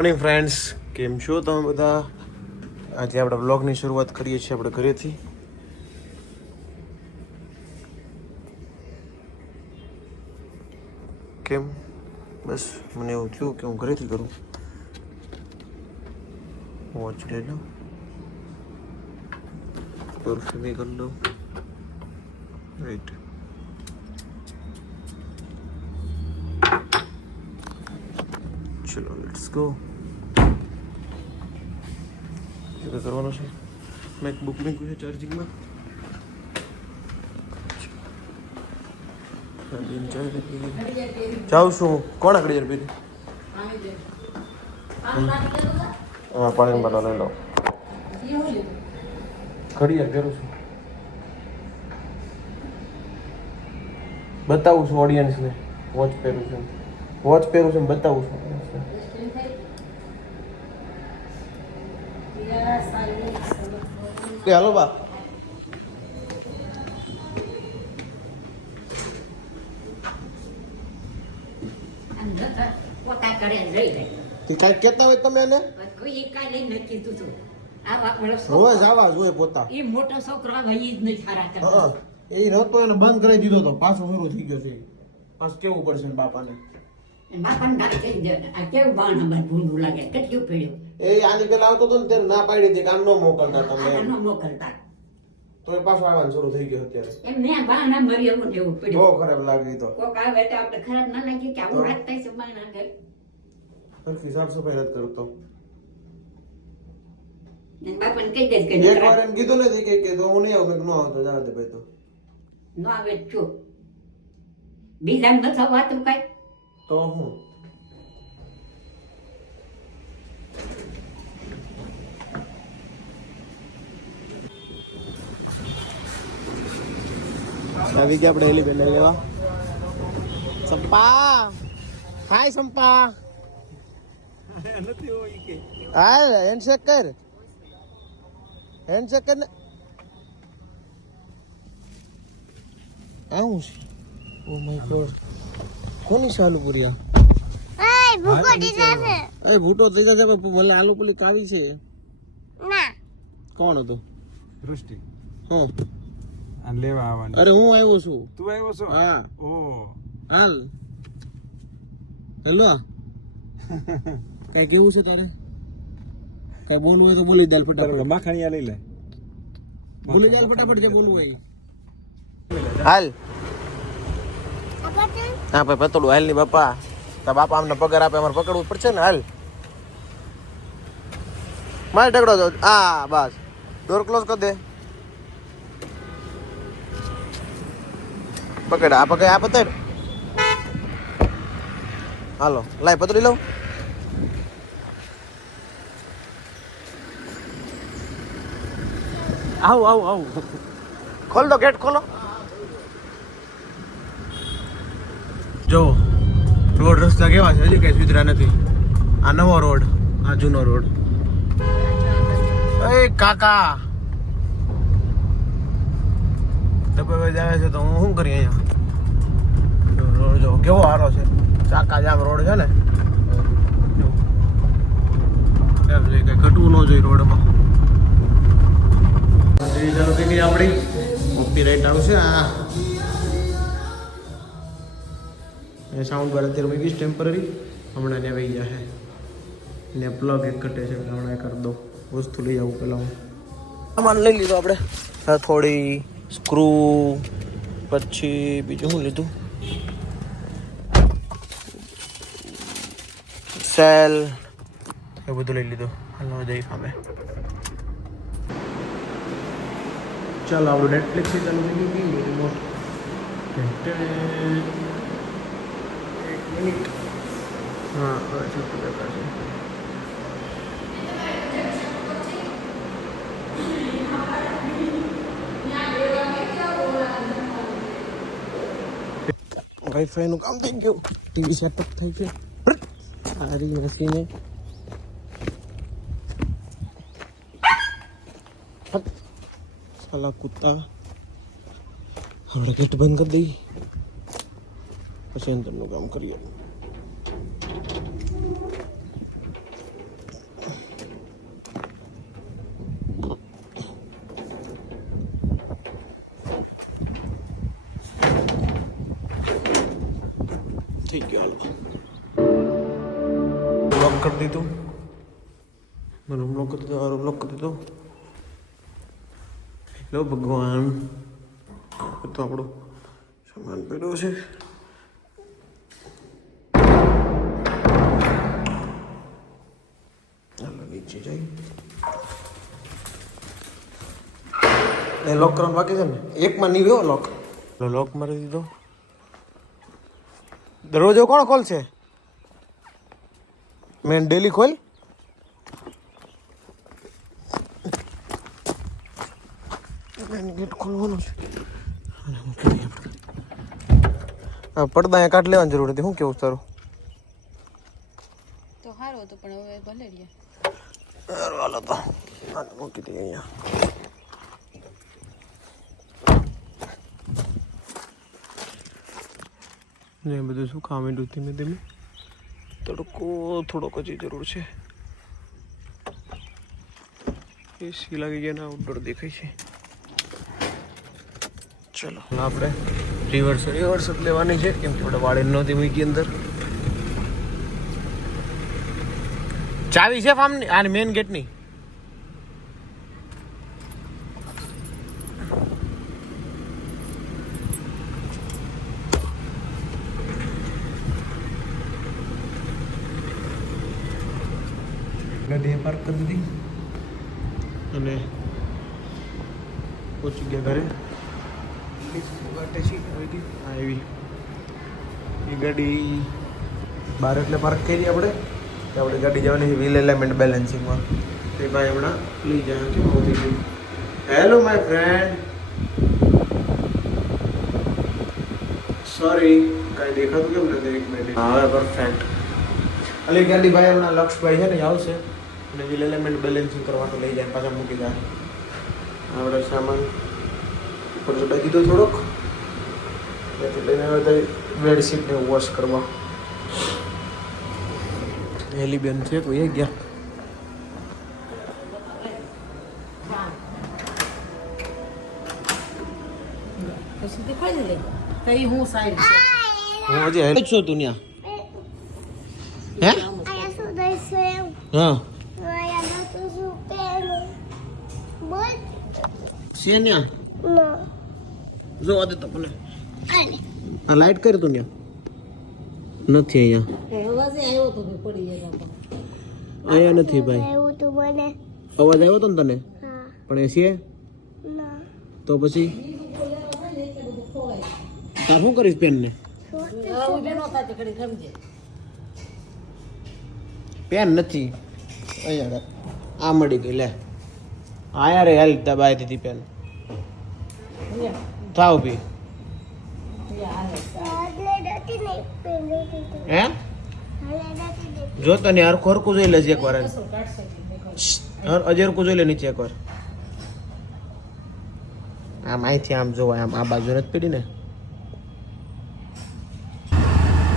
Morning friends, કેમ છો તમે બધા? આજે આપણે વ્લોગની શરૂઆત કરીએ છીએ આપણે ઘરેથી. કેમ? બસ મને એવું થયું કે હું ઘરેથી કરું. વોચ લઈ લો, પરફ્યુમ કરી લો. રાઈટ, ચલો લેટ્સ ગો. શું કરવાનું છે? મેકબુક મૂક્યું છે ચાર્જિંગમાં. જાઉં છું. કોણ આગળ યાર પેલી પાણી બાટલો લઈ લો. ઘડિયાળ પહેરું છું, બતાવું છું ઓડિયન્સને. વોચ પહેરું છું, બતાવું છું. કે હાલો બા, કઈ કેતા હોય તમે એને? રોજ આવા જોઈએ પોતા. એ મોટો છોકરો ભાઈ જ નહીં સારા કરતો. એ નહોતો, એને બંધ કરાવી દીધો તો પાછો શરૂ થઈ ગયો છે. પાછું કેવું પડશે ને બાપાને. બાપાને ગાડી કહી દે, આ કેવું બાણ અમારે ભૂંડું લાગે, કેટલું પડ્યું. એ આની પેલા આવતો હતો ને ત્યારે ના પાડી હતી કે આમ ન મોકલતા તમે. ન મોકલતા તો એ પાછો આવવાનું શરૂ થઈ ગયો અત્યારે. એમને બાણા મરી એવું ને એવું બહુ પડ્યું. ખરાબ લાગી તો. કોક આવે તો આપણે ખરાબ ના લાગી કે આવું રાખતા છે બાણા ઘર. સરખી સાફ સફાઈ નથી કરતો. બાપાને કહી દે કે એક વાર એમ કીધું નથી કે તો હું નહીં આવું, ન આવતો જવા દે ભાઈ. તો ન આવે છો બીજા ન થવાતું કઈ. તો હું આવી ગયા આપણે એલી બેન લેવા. સંપા હાય, સંપા હાય, હેન્ડશેક કર, હેન્ડશેક કર ને. આવું છે. ઓ માય ગોડ, કોની ચાલુ પૂરી? એ ભૂટો થઈ જશે. મને આલુ પેલી કાવી છે ના. કોણ હતો? દૃષ્ટિ. હું લેવા આવવાની. અરે હું આવ્યો છું. તું આવ્યો છો? હા. ઓ હાલ, હેલો. કઈ કેવું છે તારે? કઈ બોલવું હોય તો બોલી દે ફટાફટ. માખણિયા લઈ લે. બોલી જાય ફટાફટ, કે બોલવું હોય. હાલ હા ભાઈ પતોડું હાલ ની બાપા. તા બાપા અમને પગાર આપે, અમારે પકડવું પડશે ને. હાલ મારે ઢગડો દો. હા બસ, ડોર ક્લોઝ કરી દે. પકડ આ, પકડ આ, પતડ. હાલો લાય પતરી લઉં. આવું ખોલ દો, ગેટ ખોલો. જો રોડ રસ્તા કેવા છે, હજી કઈ સુધરા નથી. આ નવો રોડ, આ જૂનો રોડ. એ કાકા ડબ્બે જાય છે તો હું શું કરી અહીંયા? જો કેવો હારો છે, ચાકા જામ રોડ છે ને. કઈ ઘટવું ન જોઈએ રોડમાં. આપણી કોપી રાઈટ આવશે. આ સાઉન્ડ વાર અત્યારે મૂકીશ ટેમ્પરરી. હમણાં ને વહી જશે ને. પ્લગ એક કટે છે, હમણાં કરી દો. વસ્તુ લઈ આવું પેલા. હું સામાન લઈ લીધો આપણે. થોડી સ્ક્રૂ, પછી બીજું શું લીધું? સેલ, એ બધું લઈ લીધું. હાલો જઈ સામે. ચાલો આપણું નેટફ્લિક્સ ચાલુ થઈ ગયું. Remote minute. હા હવે છૂટું દેખાશે. વાઈફાઈ નું કામ થઈ ગયું. ટીવી સેટઅપ થઈ ગયું. સારી મશીને સાલા કૂતા. આપણે ગેટ બંધ કરી દઈએ, પછી અંદરનું કામ કરીએ. થઈ ગયો લોક કરી દીધું રૂમ લોક કરી દીધો રૂમ લોક કરી દીધો હેલો ભગવાન તો આપણો સામાન પડ્યો છે ચાલો નીચે જઈ એ લોક કરવાનું બાકી છે ને એકમાં નહીં ગયો લોક લોક મારી દીધો દરવાજો કોણ ખોલશે મેન ડેલી ખોલ ગેટ ખોલવાનું છે પડદા અહીંયા કાઢ લેવાની જરૂર હતી શું કેવું તારું તો સારું હતું પણ હવે ભલે રહ્યા હાલો તો મૂકી દઈએ અહીંયા ને બધું શું ખાવા માંડ્યું ધીમે ધીમે તડકો થોડોક હજી જરૂર છે એસી લાગી ગયા ને આઉટડોર દેખાય છે ચલો આપણે રિવર્સ જ લેવાની છે કેમ કે આપણે વાળી નહોતી મૂકી અંદર ચાવી છે ફાર્મની આ મેઇન ગેટની ગાડી પાર્ક કરી દીધી અને પહોંચી ગયા ઘરે આવી એ ગાડી બહાર એટલે પાર્ક કરી આપણે આપણી ગાડી જવાની છે વ્હીલ એલિમેન્ટ બેલેન્સિંગમાં તે ભાઈ હમણાં લઈ જાય છે બહુ થઈ ગયું હેલો માય ફ્રેન્ડ સોરી કાંઈ દેખાતું કેમ નથી એક મિનિટ હવે પરફેક્ટ અલી ગાડી ભાઈ હમણાં લક્ષભાઈ છે ને આવશે અને વ્હીલ એલિમેન્ટ બેલેન્સિંગ કરવાનું લઈ જાય પાછા મૂકી જાય આપણે સામાન ઉપર ચડાવી દીધો થોડોક ત્યાંથી લઈને આવે તો બેડશીટને વોશ કરવા હેલી બેન છે કોઈ ગયા પછી દેખાય ને કઈ હું સાઈડ હું હજી હેડ છો તું ન્યા હે હા છે ન્યા જો આ દે તો મને આ લાઈટ કરી તું ન્યા નથી અહીંયા અવાજ આવ્યો તો પડી ગયા અહીંયા નથી ભાઈ અવાજ આવ્યો તો ને તને પણ એ છે તો પછી તાર શું કરીશ પેન ને પેન નથી અહીંયા આ મળી ગઈ લે આયા રે હેલ દબાઈ દીધી પેન થાવ પી હે જો તને હરખું હરખું જોઈ લેજે એકવાર અજરકું જોઈ લે નીચે એકવાર આમ અહીંથી આમ જોવાય આમ આ બાજુ નથી પડી ને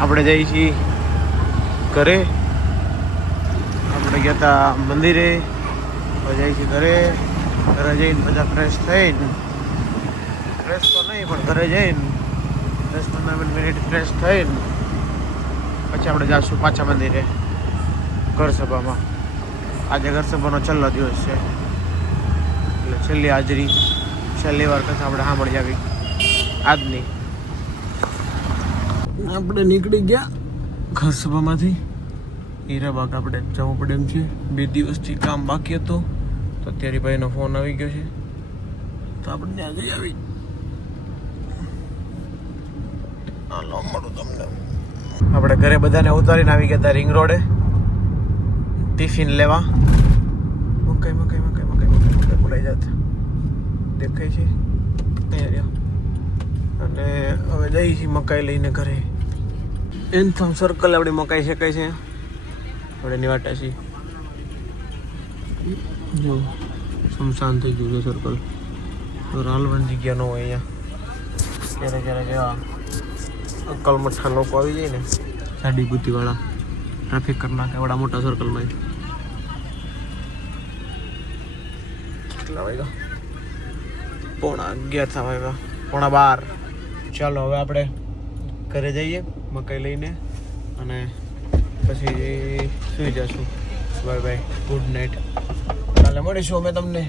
આપણે જઈએ છીએ ઘરે આપણે ગયા હતા મંદિરે જઈએ છીએ ઘરે જઈને બધા ફ્રેશ થઈને ફ્રેશ તો નહીં પણ ઘરે જઈને 10-15 મિનિટ ફ્રેશ થઈને પછી આપણે જઈશું પાછા મંદિરે ઘર સભામાં આજે ઘર સભાનો છેલ્લો દિવસ છે એટલે છેલ્લી હાજરી છેલ્લી વાર કથા આપણે સાંભળી આવી આજની આપણે નીકળી ગયા ઘર સભામાંથી હીરાબાગ આપણે જવું પડે એમ છે 2 દિવસથી કામ બાકી હતો તો અત્યારે ભાઈનો ફોન આવી ગયો છે તો આપણે ત્યાં જઈ આવી હાલો મળું તમને આપણે ઘરે બધાને ઉતારીને આવી ગયા હતા રિંગ રોડે ટિફિન લેવા મકાઈ બોલાઈ જાત દેખાય છે અહીંયા અને હવે જઈએ છીએ મકાઈ લઈને ઘરે એન્થમ સર્કલ આપણી મકાઈ શેકાય છે આપણે નિવાટા છીએ જો સમશાન થઈ ગયું છે સર્કલ હાલવાની જગ્યા ન હોય અહીંયા ક્યારેક એવા અકલમઠ્ઠા લોકો આવી જાય ને સાડી બુદ્ધિવાળા ટ્રાફિક કરી નાખે એવડા મોટા સર્કલમાં કેટલા વાગ્યા 11:30 થવા આવ્યા 11:15 ચાલો હવે આપણે ઘરે જઈએ મકાઈ લઈને અને પછી સુઈ જશું. Bye bye, good night. કાલે મળીશું અમે તમને